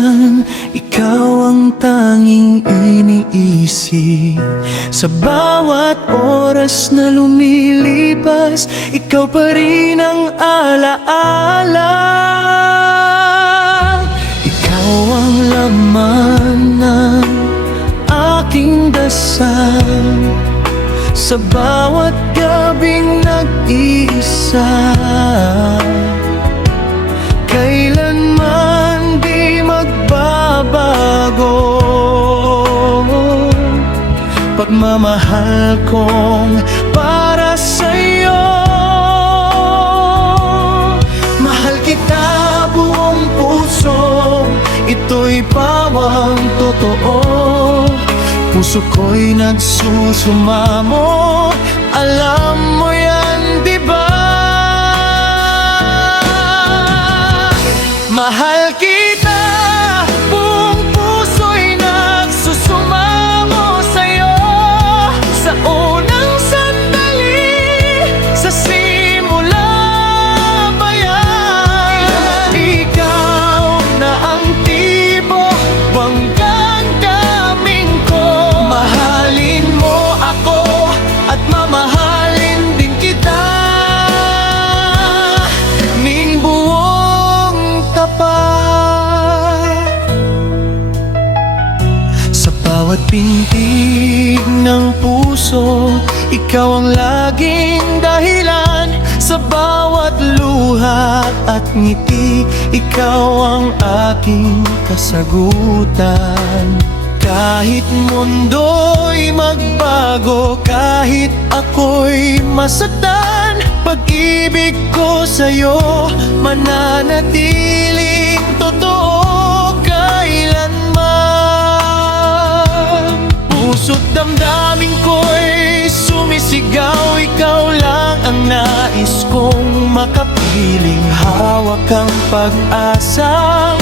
kailanman ikaw ang tanging iniisip. Sa bawat oras na lumilipas, ikaw pa rin ang alaala. Ikaw ang laman ng aking dasal, sa bawat gabing nag-iisa. Kailanman di magbabago pagmamahal kong para sa'yo. Mahal kita buong puso, ito'y pawang totoo. Puso ko'y nagsusumamo, alam mo yan, di ba? Mahal kita, buong puso'y nagsusumamo sa'yo. Sa unang sandali, sa simula pa yan. Ikaw na ang tibo, banggang daming ko. Mahalin mo ako at mamahalin din kita ning buong tapat. Sa bawat pintig ng puso, ikaw ang laging dahilan. Sa bawat luha at ngiti, ikaw ang aking kasagutan. Kahit mundo'y magbago, kahit ako'y masaktan, pag-ibig ko sa'yo mananatiling totoo kailanman. Puso't damdamin ko'y sumisigaw, ikaw lang ang nais kong makapiling. Hawak ang pag-asang